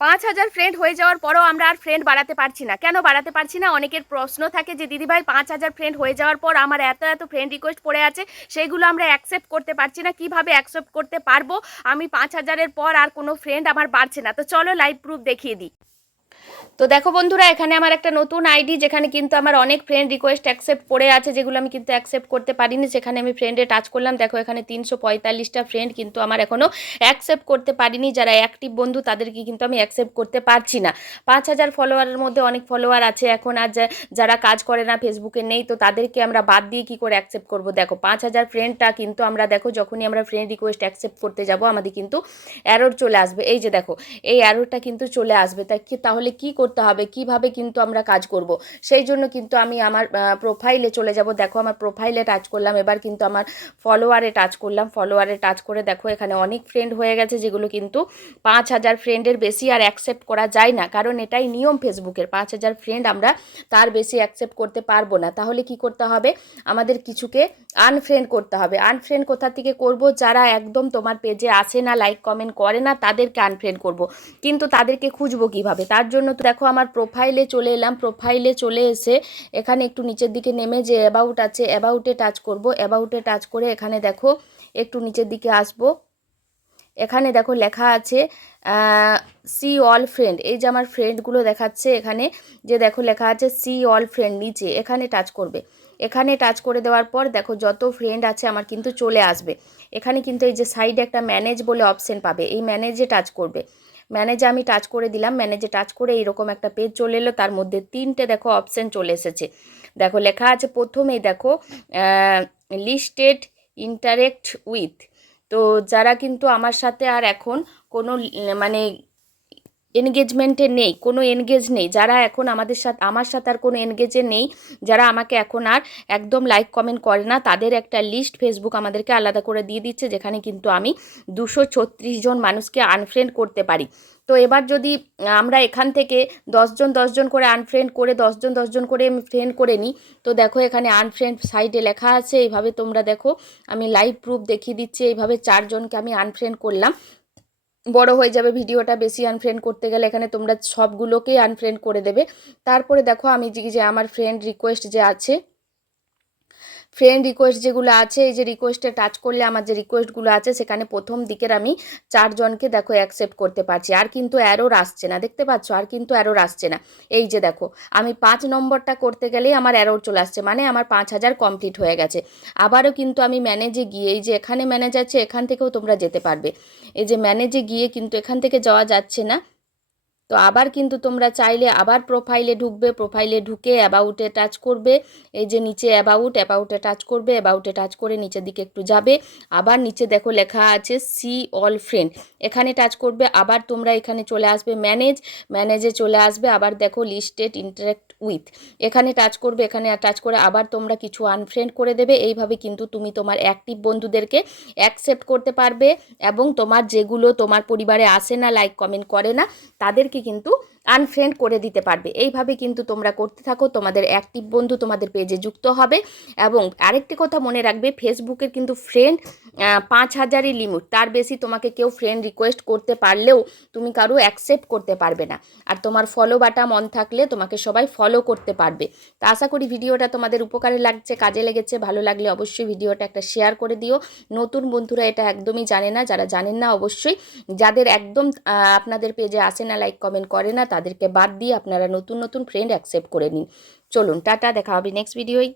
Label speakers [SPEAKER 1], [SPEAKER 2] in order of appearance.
[SPEAKER 1] পাঁচ হাজার ফ্রেন্ড হয়ে যাওয়ার পরও আমরা আর ফ্রেন্ড বাড়াতে পারছি না। কেন বাড়াতে পারছি না? অনেকের প্রশ্ন থাকে যে, দিদিভাই, পাঁচ হাজার ফ্রেন্ড হয়ে যাওয়ার পর আমার এত এত ফ্রেন্ড রিকোয়েস্ট পড়ে আছে সেইগুলো আমরা অ্যাকসেপ্ট করতে পারছি না। কীভাবে অ্যাকসেপ্ট করতে পারব? আমি পাঁচ হাজারের পর আর কোনো ফ্রেন্ড আমার বাড়ছে না। তো চলো লাইভ প্রুফ দেখিয়ে দিই। তো দেখো বন্ধুরা, এখানে আমার একটা নতুন আইডি, যেখানে কিন্তু আমার অনেক ফ্রেন্ড রিকোয়েস্ট অ্যাকসেপ্ট পড়ে আছে, যেগুলো আমি কিন্তু অ্যাকসেপ্ট করতে পারিনি। সেখানে আমি ফ্রেন্ডে টাচ করলাম। দেখো, এখানে তিনশো পঁয়তাল্লিশটা ফ্রেন্ড কিন্তু আমার এখনও অ্যাকসেপ্ট করতে পারিনি। যারা অ্যাক্টিভ বন্ধু, তাদেরকে কিন্তু আমি অ্যাকসেপ্ট করতে পারছি না। পাঁচ হাজার ফলোয়ারের মধ্যে অনেক ফলোয়ার আছে। এখন আর যারা কাজ করে না ফেসবুকে নেই, তো তাদেরকে আমরা বাদ দিয়ে কি করে অ্যাকসেপ্ট করব? দেখো, পাঁচ হাজার ফ্রেন্ডটা কিন্তু আমরা, দেখো, যখনই আমরা ফ্রেন্ড রিকোয়েস্ট অ্যাকসেপ্ট করতে যাব, আমাদের কিন্তু অ্যারোর চলে আসবে। এই যে দেখো, এই অ্যারোরটা কিন্তু চলে আসবে। কি, তাহলে কি করতে হবে, কীভাবে কিন্তু আমরা কাজ করব। সেই জন্য কিন্তু আমি আমার প্রোফাইলে চলে যাব। দেখো আমার প্রোফাইলে টাচ করলাম, এবার কিন্তু আমার ফলোয়ারে টাচ করলাম। ফলোয়ারে টাচ করে দেখো এখানে অনেক ফ্রেন্ড হয়ে গেছে, যেগুলো কিন্তু পাঁচ হাজার ফ্রেন্ডের বেশি আর অ্যাকসেপ্ট করা যায় না। কারণ এটাই নিয়ম ফেসবুকের পাঁচ হাজার ফ্রেন্ড আমরা তার বেশি অ্যাকসেপ্ট করতে পারব না। তাহলে কি করতে হবে? আমাদের কিছুকে আনফ্রেন্ড করতে হবে। আনফ্রেন্ড কোথা থেকে করব? যারা একদম তোমার পেজে আসে না লাইক কমেন্ট করে না, তাদেরকে আনফ্রেন্ড করব। কিন্তু তাদেরকে খুঁজবো কীভাবে? তার জন্য তো দেখো আমার প্রোফাইলে চলে এলাম প্রোফাইলে চলে এসে এখানে একটু নিচের দিকে নেমে যে অ্যাবাউট আছে অ্যাবাউটে টাচ করব অ্যাবাউটে টাচ করে এখানে দেখো একটু নিচের দিকে আসব। এখানে দেখো লেখা আছে সি অল ফ্রেন্ড এই যে আমার ফ্রেন্ডগুলো দেখাচ্ছে এখানে, যে দেখো লেখা আছে সি অল ফ্রেন্ড নিচে, এখানে টাচ করবে। এখানে টাচ করে দেওয়ার পর দেখো যত ফ্রেন্ড আছে আমার কিন্তু চলে আসবে। এখানে কিন্তু এই যে সাইডে একটা ম্যানেজ বলে অপশন পাবে, এই ম্যানেজে টাচ করবে। ম্যানেজে আমি টাচ করে দিলাম ম্যানেজে টাচ করে এইরকম একটা পেজ চলে এলো, তার মধ্যে তিনটে দেখো অপশান চলে এসেছে। দেখো লেখা আছে প্রথমেই দেখো লিস্টেড ইন্টারেক্ট উইথ তো যারা কিন্তু আমার সাথে আর এখন কোনো মানে এনগেজমেন্টে নেই, কোনো এনগেজ নেই। যারা এখন আমাদের সাথে, আমার সাথে আর কোনো এনগেজে নেই, যারা আমাকে এখন আর একদম লাইক কমেন্ট করে না, তাদের একটা লিস্ট ফেসবুক আমাদেরকে আলাদা করে দিয়ে দিচ্ছে, যেখানে কিন্তু আমি দুশো ছত্রিশ জন মানুষকে আনফ্রেন্ড করতে পারি। তো এবার যদি আমরা এখান থেকে দশজন দশজন করে আনফ্রেন্ড করে দশজন দশজন করে আমি ফ্রেন্ড করে নিই, তো দেখো এখানে আনফ্রেন্ড সাইডে লেখা আছে, এইভাবে তোমরা দেখো, আমি লাইভ প্রুফ দেখিয়ে দিচ্ছি, এইভাবে চারজনকে আমি আনফ্রেন্ড করলাম। বড় হয়ে যাবে ভিডিওটা বেশি আনফ্রেন্ড করতে গেলে এখানে তোমরা সবগুলোকেই আনফ্রেন্ড করে দেবে। তারপরে দেখো আমি যে আমার ফ্রেন্ড রিকোয়েস্ট যে আছে ফ্রেন্ড রিকোয়েস্ট যেগুলো আছে, এই যে রিকোয়েস্টে টাচ করলে আমার যে রিকোয়েস্টগুলো আছে, সেখানে প্রথম দিকের আমি চারজনকে দেখো অ্যাকসেপ্ট করতে পারছি। আর কিন্তু অ্যারোর আসছে না, দেখতে পাচ্ছ? আর কিন্তু অ্যারোর আসছে না। এই যে দেখো, আমি পাঁচ নম্বরটা করতে গেলেই আমার অ্যারোর চলে আসছে মানে আমার পাঁচ হাজার কমপ্লিট হয়ে গেছে। আবারও কিন্তু আমি ম্যানেজে গিয়ে, এই যে এখানে ম্যানেজ আছে, এখান থেকেও তোমরা যেতে পারবে। এই যে ম্যানেজে গিয়ে কিন্তু এখান থেকে যাওয়া যাচ্ছে না। তো আবার কিন্তু তোমরা চাইলে আবার প্রোফাইলে ঢুকবে প্রোফাইলে ঢুকে অ্যাবাউটে টাচ করবে, এই যে নিচে অ্যাবাউট অ্যাবাউটে টাচ করবে অ্যাবাউটে টাচ করে নিচের দিকে একটু যাবে, আবার নিচে দেখো লেখা আছে সি অল ফ্রেন্ড এখানে টাচ করবে, আবার তোমরা এখানে চলে আসবে ম্যানেজ ম্যানেজে চলে আসবে, আবার দেখো লিস্টেড ইন্টারেক্ট উইথ এখানে টাচ করবে, এখানে টাচ করে আবার তোমরা কিছু আনফ্রেন্ড করে দেবে, এইভাবে কিন্তু তুমি তোমার অ্যাক্টিভ বন্ধুদেরকে অ্যাকসেপ্ট করতে পারবে এবং তোমার যেগুলো তোমার পরিবারে আসে না লাইক কমেন্ট করে না তাদেরকে কিন্তু আনফ্রেন্ড করে দিতে পারবে। এইভাবে কিন্তু তোমরা করতে থাকো, তোমাদের অ্যাক্টিভ বন্ধু তোমাদের পেজে যুক্ত হবে। এবং আরেকটি কথা মনে রাখবে ফেসবুকের কিন্তু ফ্রেন্ড পাঁচ হাজারই লিমিট তার বেশি তোমাকে কেউ ফ্রেন্ড রিকোয়েস্ট করতে পারলেও তুমি কারও অ্যাকসেপ্ট করতে পারবে না। আর তোমার ফলো বাটা মন থাকলে তোমাকে সবাই ফলো করতে পারবে। তা আশা করি ভিডিওটা তোমাদের উপকারে লাগছে, কাজে লেগেছে। ভালো লাগলে অবশ্যই ভিডিওটা একটা শেয়ার করে দিও। নতুন বন্ধুরা এটা একদমই জানে না, যারা জানেন না অবশ্যই। যাদের একদম আপনাদের পেজে আসে না লাইক কমেন্ট করে না তাদেরকে বাদ দিয়ে আপনারা নতুন নতুন ফ্রেন্ড অ্যাকসেপ্ট করে নিন। চলুন, টাটা, দেখা হবে নেক্সট ভিডিওয়